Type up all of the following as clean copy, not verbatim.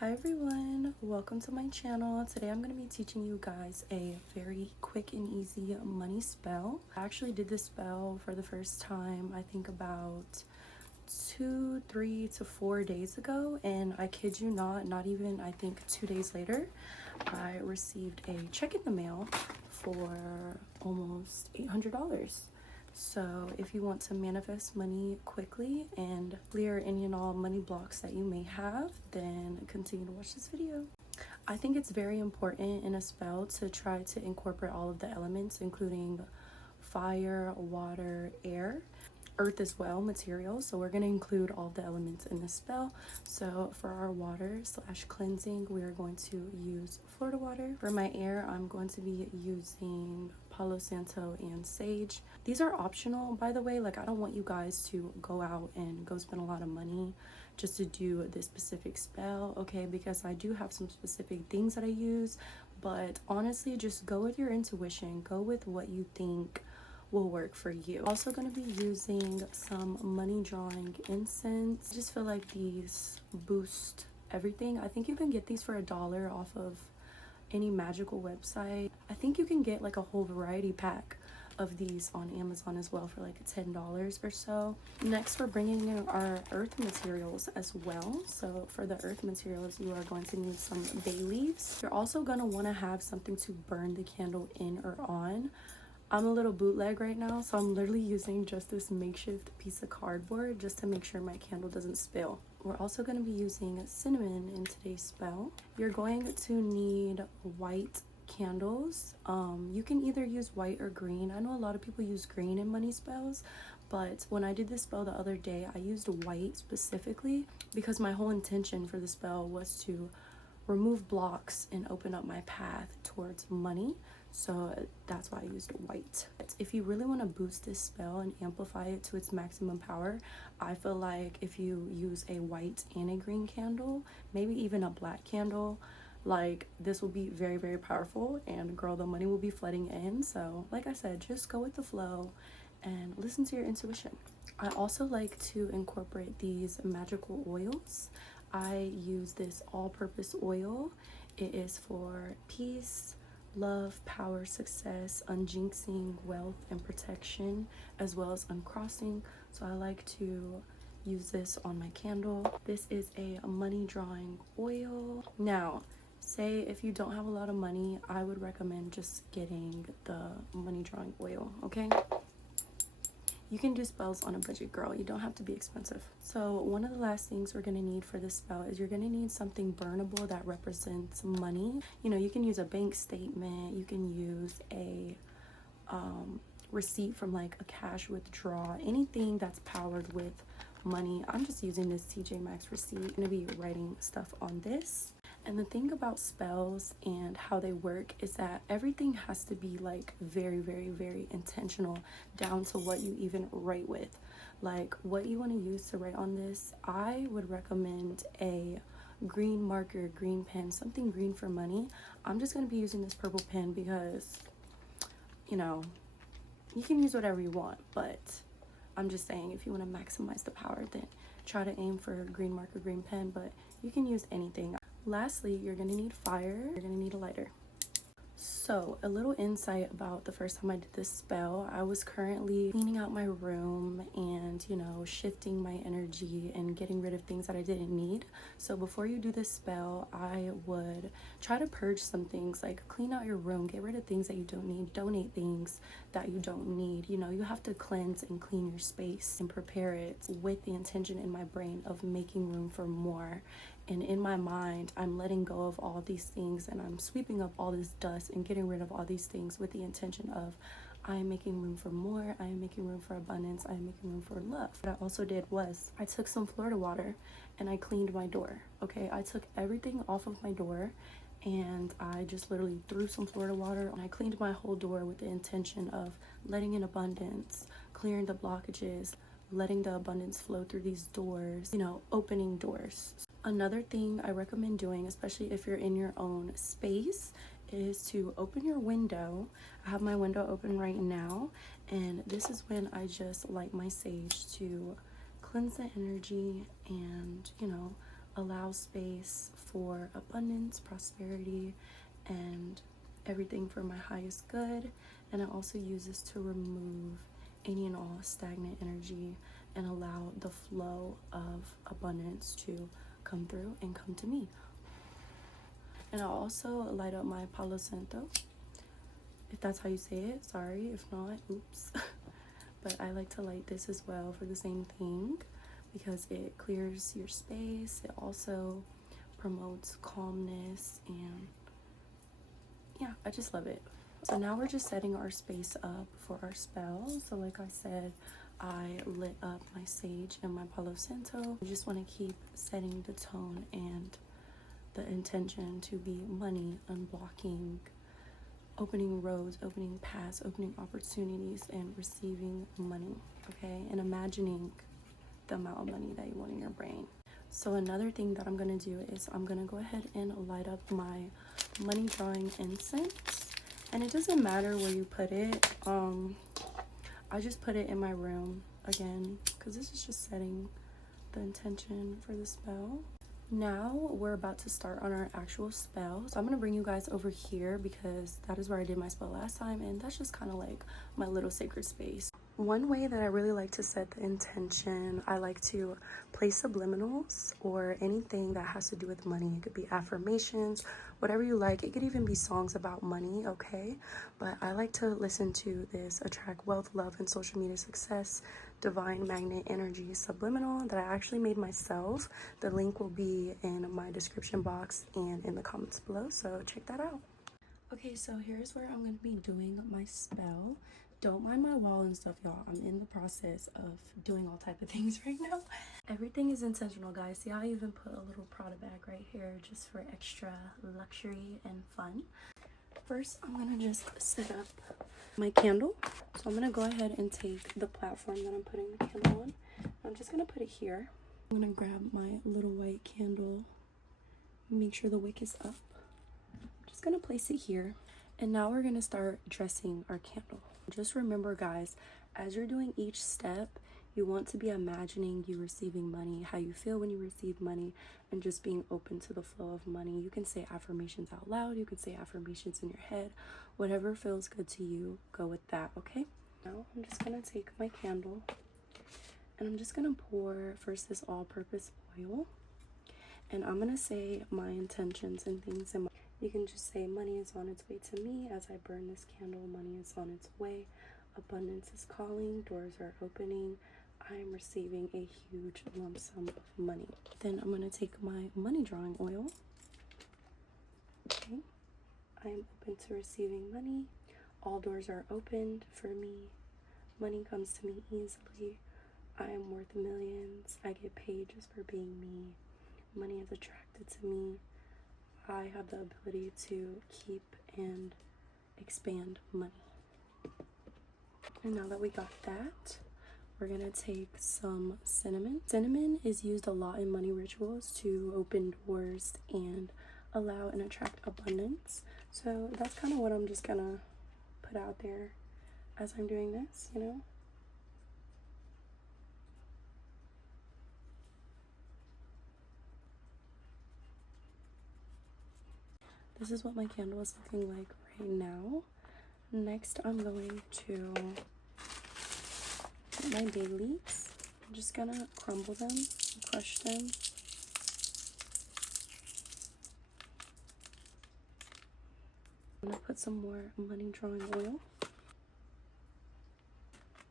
Hi everyone, welcome to my channel. Today I'm going to be teaching you guys a very quick and easy money spell. I actually did this spell for the first time I think about 3 to 4 days ago, and I kid you not even I think 2 days later I received a check in the mail for almost $800. So if you want to manifest money quickly and clear any and all money blocks that you may have, then continue to watch this video. I think it's very important in a spell to try to incorporate all of the elements, including fire, water, air, earth as well, materials. So we're going to include all the elements in the spell. So for our water / cleansing, we are going to use Florida water. For my air, I'm going to be using Palo Santo and sage. These are optional, by the way. Like, I don't want you guys to go out and go spend a lot of money just to do this specific spell, okay? Because I do have some specific things that I use, but honestly, just go with your intuition. Go with what you think will work for you. Also going to be using some money drawing incense. I just feel like these boost everything. I think you can get these for $1 off of any magical website. I think you can get like a whole variety pack of these on Amazon as well for like $10 or so. Next, we're bringing in our earth materials as well. So for the earth materials, you are going to need some bay leaves. You're also going to want to have something to burn the candle in or on. I'm a little bootleg right now, so I'm literally using just this makeshift piece of cardboard just to make sure my candle doesn't spill. We're also going to be using cinnamon in today's spell. You're going to need white candles. You can either use white or green. I know a lot of people use green in money spells, but when I did this spell the other day, I used white specifically because my whole intention for the spell was to remove blocks and open up my path towards money. So that's why I used white. If you really want to boost this spell and amplify it to its maximum power, I feel like if you use a white and a green candle, maybe even a black candle, like, this will be very, very powerful, and girl, the money will be flooding in. So like I said, just go with the flow and listen to your intuition. I also like to incorporate these magical oils. I use this all-purpose oil. It is for peace, love, power, success, unjinxing, wealth, and protection, as well as uncrossing. So I like to use this on my candle. This is a money drawing oil. Now, say if you don't have a lot of money, I would recommend just getting the money drawing oil, okay? You can do spells on a budget, girl. You don't have to be expensive. So one of the last things we're going to need for this spell is you're going to need something burnable that represents money. You know, you can use a bank statement. You can use a receipt from like a cash withdrawal. Anything that's powered with money. I'm just using this TJ Maxx receipt. I'm going to be writing stuff on this. And the thing about spells and how they work is that everything has to be like very, very, very intentional, down to what you even write with. Like, what you want to use to write on this, I would recommend a green marker, green pen, something green for money. I'm just going to be using this purple pen because, you know, you can use whatever you want, but I'm just saying if you want to maximize the power, then try to aim for green marker, green pen, but you can use anything. Lastly, you're going to need fire. You're going to need a lighter. So a little insight about the first time I did this spell. I was currently cleaning out my room and, you know, shifting my energy and getting rid of things that I didn't need. So before you do this spell, I would try to purge some things, like clean out your room, get rid of things that you don't need, donate things that you don't need. You know, you have to cleanse and clean your space and prepare it with the intention in my brain of making room for more. And in my mind, I'm letting go of all these things and I'm sweeping up all this dust and getting rid of all these things with the intention of, I am making room for more, I am making room for abundance, I am making room for love. What I also did was I took some Florida water and I cleaned my door, okay? I took everything off of my door and I just literally threw some Florida water and I cleaned my whole door with the intention of letting in abundance, clearing the blockages, letting the abundance flow through these doors, you know, opening doors. Another thing I recommend doing, especially if you're in your own space, is to open your window. I have my window open right now, and this is when I just light my sage to cleanse the energy and, you know, allow space for abundance, prosperity, and everything for my highest good. And I also use this to remove any and all stagnant energy and allow the flow of abundance to come through and come to me. And I also light up my Palo Santo, if that's how you say it. Sorry, if not, oops. But I like to light this as well for the same thing, because it clears your space. It also promotes calmness, and yeah, I just love it. So now we're just setting our space up for our spell. So like I said, I lit up my sage and my Palo Santo. I just want to keep setting the tone and the intention to be money, unblocking, opening roads, opening paths, opening opportunities, and receiving money, okay? And imagining the amount of money that you want in your brain. So another thing that I'm gonna do is I'm gonna go ahead and light up my money drawing incense. And it doesn't matter where you put it. I just put it in my room again, because this is just setting the intention for the spell. Now we're about to start on our actual spell. So I'm going to bring you guys over here, because that is where I did my spell last time, and that's just kind of like my little sacred space. One way that I really like to set the intention, I like to play subliminals or anything that has to do with money. It could be affirmations, whatever you like. It could even be songs about money, okay? But I like to listen to this Attract Wealth, Love, and Social Media Success Divine Magnet Energy subliminal that I actually made myself. The link will be in my description box and in the comments below, so check that out. Okay, so here's where I'm going to be doing my spell. Don't mind my wall and stuff, y'all. I'm in the process of doing all type of things right now. Everything is intentional, guys. See, I even put a little Prada bag right here just for extra luxury and fun. First, I'm gonna just set up my candle. So I'm gonna go ahead and take the platform that I'm putting the candle on. I'm just gonna put it here. I'm gonna grab my little white candle, make sure the wick is up. I'm just gonna place it here. And now we're gonna start dressing our candle. Just remember, guys, as you're doing each step, you want to be imagining you receiving money, how you feel when you receive money, and just being open to the flow of money. You can say affirmations out loud, you can say affirmations in your head, whatever feels good to you, go with that, okay? Now I'm just gonna take my candle and I'm just gonna pour first this all-purpose oil, and I'm gonna say my intentions and things in my. You can just say, money is on its way to me as I burn this candle. Money is on its way. Abundance is calling. Doors are opening. I am receiving a huge lump sum of money. Then I'm going to take my money drawing oil. Okay. I am open to receiving money. All doors are opened for me. Money comes to me easily. I am worth millions. I get paid just for being me. Money is attracted to me. I have the ability to keep and expand money. And now that we got that, we're gonna take some cinnamon. Cinnamon is used a lot in money rituals to open doors and allow and attract abundance. So that's kind of what I'm just gonna put out there as I'm doing this, you know? This is what my candle is looking like right now. Next, I'm going to get my bay leaves. I'm just gonna crumble them, crush them. I'm gonna put some more money drawing oil.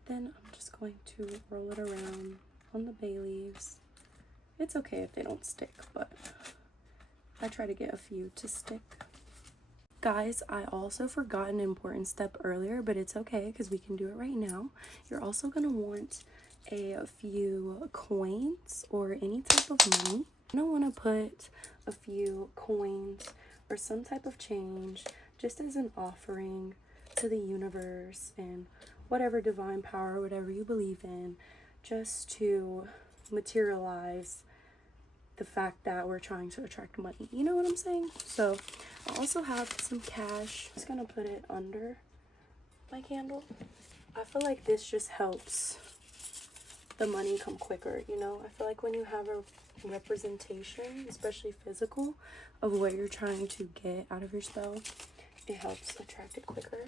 Then I'm just going to roll it around on the bay leaves. It's okay if they don't stick, but I try to get a few to stick. Guys, I also forgot an important step earlier, but it's okay because we can do it right now. You're also going to want a few coins or any type of money. You're going to want to put a few coins or some type of change just as an offering to the universe and whatever divine power, whatever you believe in, just to materialize the fact that we're trying to attract money. You know what I'm saying? So I also have some cash. I'm just gonna put it under my candle. I feel like this just helps the money come quicker, you know? I feel like when you have a representation, especially physical, of what you're trying to get out of your spell, it helps attract it quicker.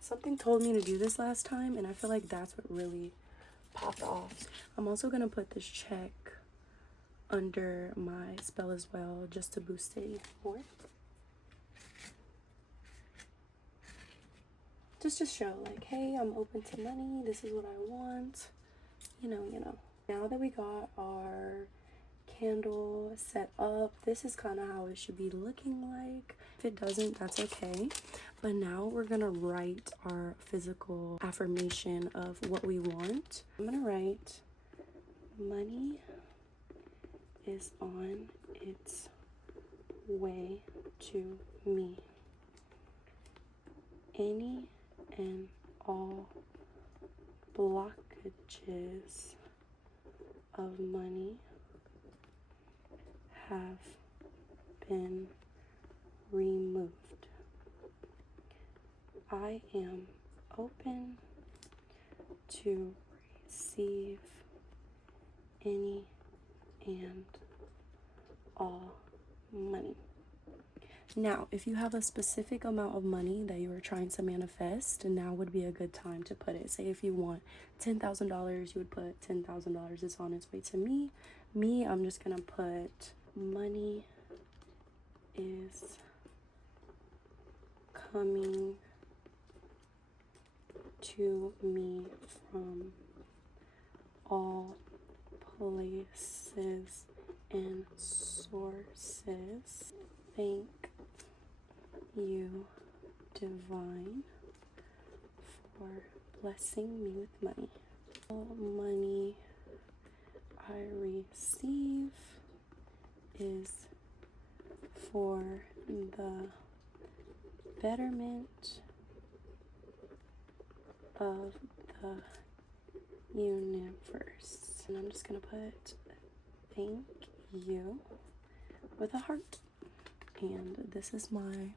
Something told me to do this last time, and I feel like that's what really popped off. I'm also going to put this check under my spell as well, just to boost it even more. Just to show, like, hey, I'm open to money. This is what I want. You know. Now that we got our candle set up, this is kind of how it should be looking like. If it doesn't, that's okay. But now we're gonna write our physical affirmation of what we want. I'm gonna write, money is on its way to me. Any and all blockages of money have been removed. I am open to receive any and all money. Now, if you have a specific amount of money that you are trying to manifest, now would be a good time to put it. Say if you want $10,000, you would put $10,000 is on its way to me. I'm just gonna put money is coming to me from all places and sources. Thank you, divine, for blessing me with money. All money I receive is for the betterment of the universe. And I'm just gonna put thank you with a heart. And this is my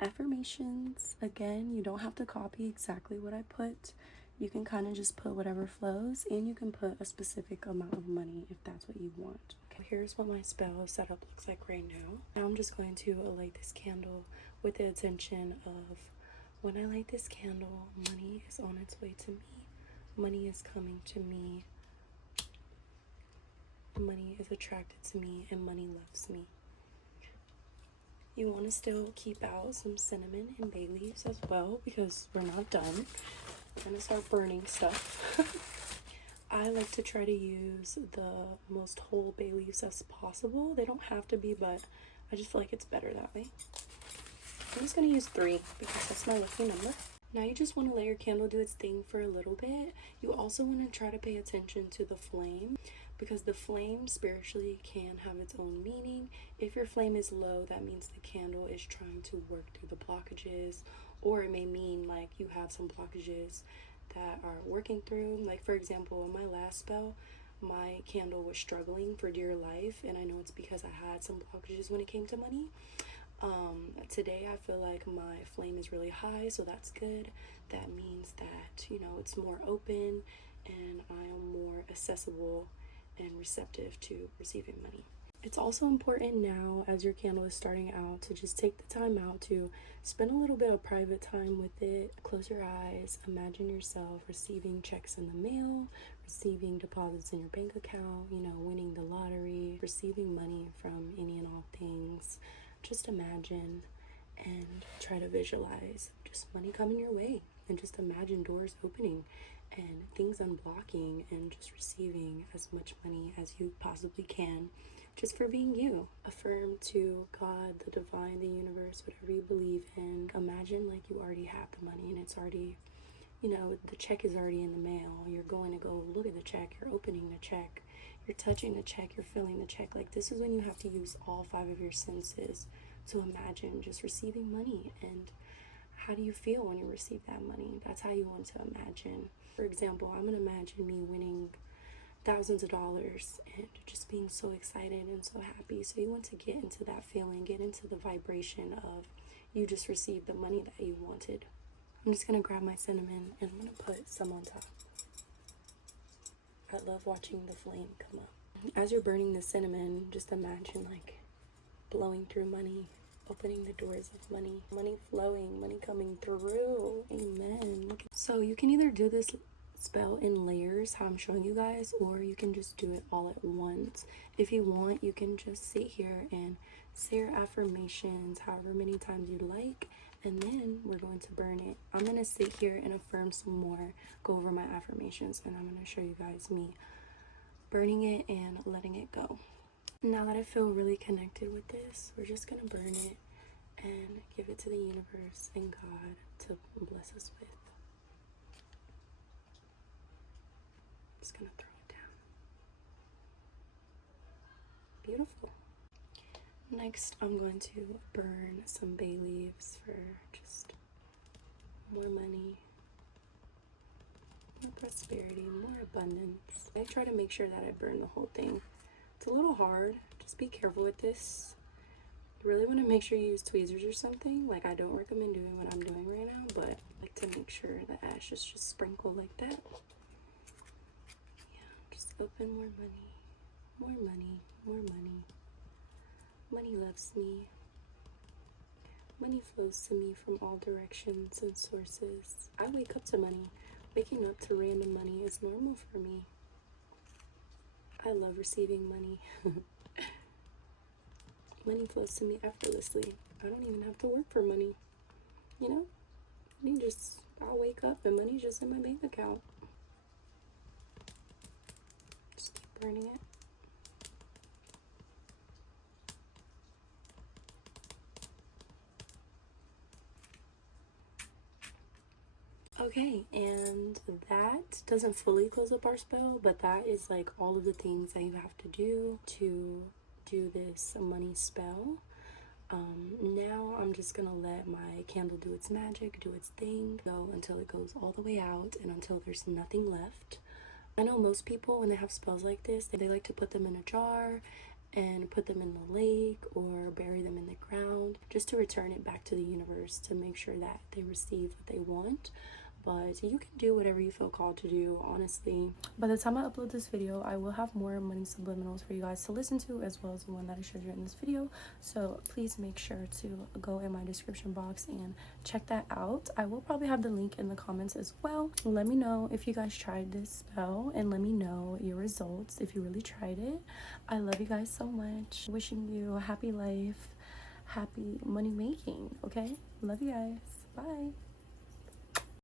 affirmations. Again, you don't have to copy exactly what I put. You can kind of just put whatever flows, and you can put a specific amount of money if that's what you want. Okay, here's what my spell setup looks like right now. Now I'm just going to light this candle with the intention of, when I light this candle, money is on its way to me. Money is coming to me. Money is attracted to me, and money loves me. You want to still keep out some cinnamon and bay leaves as well, because we're not done. I'm going to start burning stuff. I like to try to use the most whole bay leaves as possible. They don't have to be, but I just feel like it's better that way. I'm just going to use 3 because that's my lucky number. Now you just want to let your candle do its thing for a little bit. You also want to try to pay attention to the flame, because the flame spiritually can have its own meaning. If your flame is low, that means the candle is trying to work through the blockages, or it may mean like you have some blockages that are working through. Like for example, in my last spell, my candle was struggling for dear life, and I know it's because I had some blockages when it came to money. Today I feel like my flame is really high, so that's good. That means that, you know, it's more open and I am more accessible and receptive to receiving money. It's also important now, as your candle is starting out, to just take the time out to spend a little bit of private time with it. Close your eyes, imagine yourself receiving checks in the mail, receiving deposits in your bank account, you know, winning the lottery, receiving money from any and all things. Just imagine and try to visualize just money coming your way, and just imagine doors opening and things unblocking, and just receiving as much money as you possibly can, just for being you. Affirm to God, the divine, the universe, whatever you believe in. Imagine like you already have the money and it's already, you know, the check is already in the mail. You're going to go look at the check, you're opening the check, you're touching the check, you're feeling the check. Like, this is when you have to use all 5 of your senses to imagine just receiving money. And how do you feel when you receive that money? That's how you want to imagine. For example, I'm gonna imagine me winning thousands of dollars and just being so excited and so happy. So you want to get into that feeling, get into the vibration of you just received the money that you wanted. I'm just gonna grab my cinnamon and I'm gonna put some on top. I love watching the flame come up. As you're burning the cinnamon, just imagine like blowing through money, opening the doors of money, money flowing, money coming through. Amen. So you can either do this spell in layers, how I'm showing you guys, or you can just do it all at once. If you want, you can just sit here and say your affirmations however many times you like, and then we're going to burn it. I'm going to sit here and affirm some more, go over my affirmations, and I'm going to show you guys me burning it and letting it go. Now that I feel really connected with this, we're just going to burn it and give it to the universe and God to bless us with. Just going to throw it down. Beautiful. Next, I'm going to burn some bay leaves for just more money, more prosperity, more abundance. I try to make sure that I burn the whole thing. It's a little hard. Just be careful with this. You really want to make sure you use tweezers or something. Like, I don't recommend doing what I'm doing right now, but I like to make sure the ashes just sprinkle like that. Yeah, just open more money, more money, more money. Money loves me. Money flows to me from all directions and sources. I wake up to money. Waking up to random money is normal for me. I love receiving money. Money flows to me effortlessly. I don't even have to work for money. You know? I'll wake up and money's just in my bank account. Just keep burning it. Okay, and that doesn't fully close up our spell, but that is like all of the things that you have to do this money spell. Now I'm just gonna let my candle do its magic, do its thing, go until it goes all the way out and until there's nothing left. I know most people, when they have spells like this, they like to put them in a jar and put them in the lake or bury them in the ground just to return it back to the universe to make sure that they receive what they want. But you can do whatever you feel called to do, honestly. By the time I upload this video, I will have more money subliminals for you guys to listen to, as well as the one that I showed you in this video. So please make sure to go in my description box and check that out. I will probably have the link in the comments as well. Let me know if you guys tried this spell, and let me know your results if you really tried it. I love you guys so much. Wishing you a happy life, happy money making, okay? Love you guys. Bye.